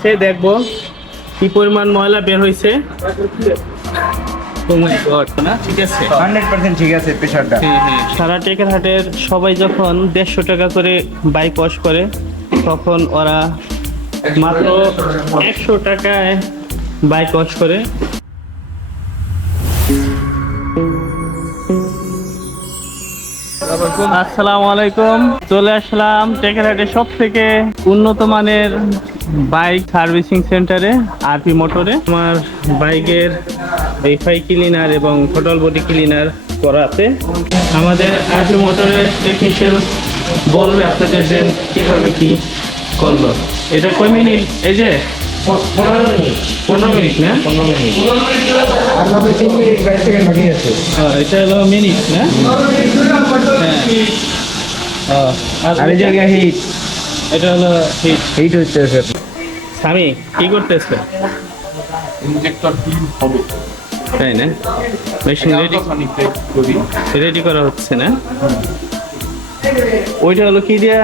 গেছে, দেখবো কি পরিমাণ ময়লা বের হয়েছে। ঠিক আছে, 100% ঠিক আছে প্রেসারটা। সারা টেকেরহাটের সবাই যখন 150 টাকা করে বাইক ওয়াশ করে, তখন ওরা মাত্র 100 টাকায় বাইক ওয়াশ করে। আসসালামু আলাইকুম, চলে আসলাম টেকেরহাটের সব থেকে উন্নত মানের বাইক সার্ভিসিং সেন্টারে, আরপি মোটরে। আমার বাইকের এফআই ক্লিনার এবং টোটাল বডি ক্লিনার করাতে আমাদের আরপি মোটরের টেকনিশিয়ান বলবে আপনাদের যে কিভাবে কি করলো। এটা কয় মিনিট? এই যে 15 মিনিট না, 15 মিনিট, আর 3 মিনিট 22 সেকেন্ড বাকি আছে। এটা হলো মিনিট না। আর এই জায়গায় হিট, এটা হলো হিট হচ্ছে স্যার। স্বামী কি করতেছে? ইনজেক্টর ক্লিন হবে, তাই না? মেশিন রেডি করা হচ্ছে না। ওইটা হলো কি দিয়া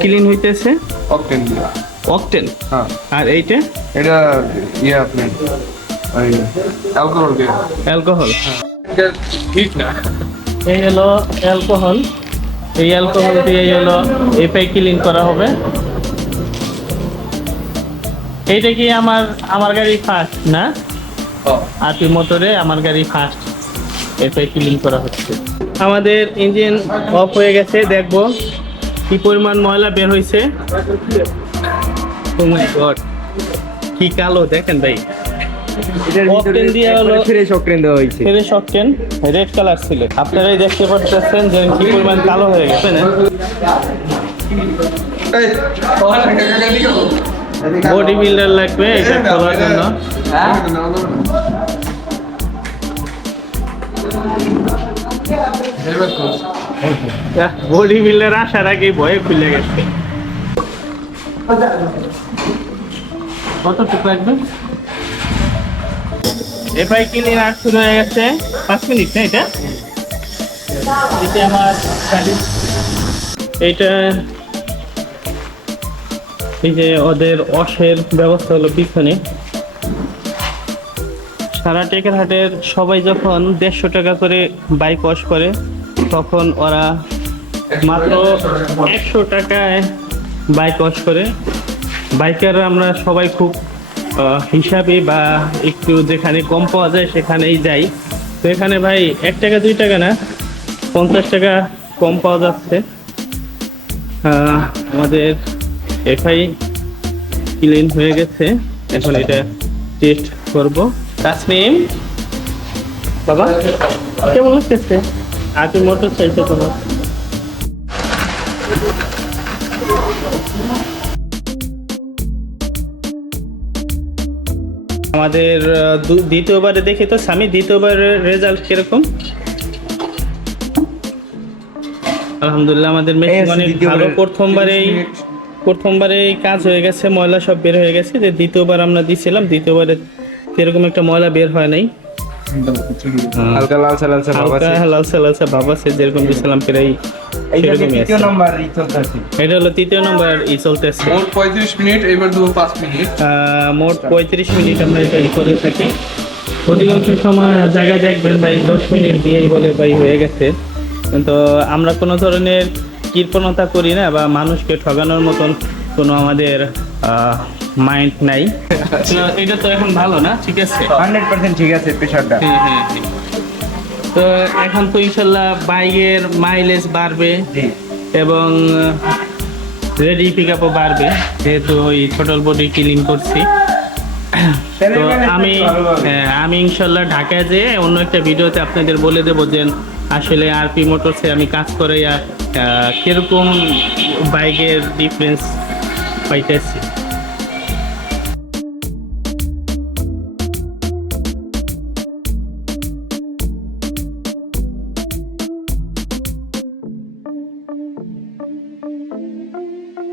ক্লিন হইতেছে? অকটেন দিয়ে। অকটেন। হ্যাঁ, আর এইটা এটা আপনার ওই অ্যালকোহল দিয়ে। অ্যালকোহল। এটা হিট না, এই হলো অ্যালকোহল। এই অ্যালকোহল দিয়ে হলো এফআই ক্লিন করা হবে। এইটা কি আমার গাড়ি ফার্স্ট না? আরপি মোটরে আমার গাড়ি ফার্স্ট এফআই ক্লিন করা হচ্ছে। আমাদের ইঞ্জিন অফ হয়ে গেছে, দেখবো কি পরিমাণ ময়লা বের হয়েছে। ও মাই গড, কি কালো দেখেন ভাই। অকটেন দিয়ে হলো ফ্রেশ অকটেন দেওয়া হয়েছে। ফ্রেশ অকটেন, রেড কালার ছিল। আপনারাই দেখতে পাচ্ছেন যে কি পরিমাণ কালো হয়ে গেছে না। বডি বিল্ডার লাগবে এটা খোলার জন্য। বডি বিল্ডার আসার আগেই ভয়ে খুলে গেছে। কতটুকু লাগবে? এফআই ক্লিনার শুরু হয়ে গেছে। 5 মিনিট না এটা? এটা আমার এইটা এই যে ওদের ওয়াশের ব্যবস্থা হলো পিছনে। সারা টেকেরহাটের সবাই যখন 150 টাকা করে বাইক ওয়াশ করে, তখন ওরা মাত্র 100 টাকায় বাইক ওয়াশ করে। বাইকাররা আমরা সবাই খুব হিসাবে বা একটু যেখানে কম পাওয়া যায় সেখানেই যাই। তো এখানে ভাই 1 টাকা 2 টাকা না, 50 টাকা কম পাওয়া যাচ্ছে। আমাদের এফআই ক্লিন হয়ে গেছে, এখন এটা টেস্ট করব। তাসনিম বাবা কেমন লাগতেছে? আরপি মোটর চাইছে তোমার? আমাদের দ্বিতীয়বারে দেখি তো স্বামী, দ্বিতীয়বারের রেজাল্ট কিরকম? আলহামদুলিল্লাহ আমাদের মেশিন অনেক ভালো। প্রথমবারে কাজ হয়ে গেছে, ময়লা সব বের হয়ে গেছে। যে দ্বিতীয়বার আমরা দিছিলাম, দ্বিতীয়বারে সেরকম একটা ময়লা বের হয় নাই। হালকা লালচা লালচা ভাব আছে, যেরকম দিছিলাম প্রায় সেরকমই আছে। এটা হলো 3য় নম্বর চলতেছে। মোট 35 মিনিট, এবার দেবো 5 মিনিট। মোট 35 মিনিট আমরা এটা করে থাকি। অধিকাংশ সময় জায়গায় দেখবেন ভাই 10 মিনিট দিয়েই বলে ভাই হয়ে গেছে। কিন্তু আমরা কোনো ধরনের কৃপণতা করি না বা মানুষকে ঠগানোর মতন কোনো আমাদের মাইন্ড নাই। এটা তো এখন ভালো না, ঠিক আছে, 100% ঠিক আছে প্রেসারটা। তো এখন তো ইনশাল্লাহ বাইকের মাইলেজ বাড়বে এবং রেডি পিক আপও বাড়বে, যেহেতু ওই টোটাল বডি ক্লিন করছি। তো আমি ইনশাল্লাহ ঢাকায় যেয়ে অন্য একটা ভিডিওতে আপনাদের বলে দেবো যে আসলে আরপি মোটরসে আমি কাজ করে কিরকম বাইকের ডিফারেন্স পাইতেছি।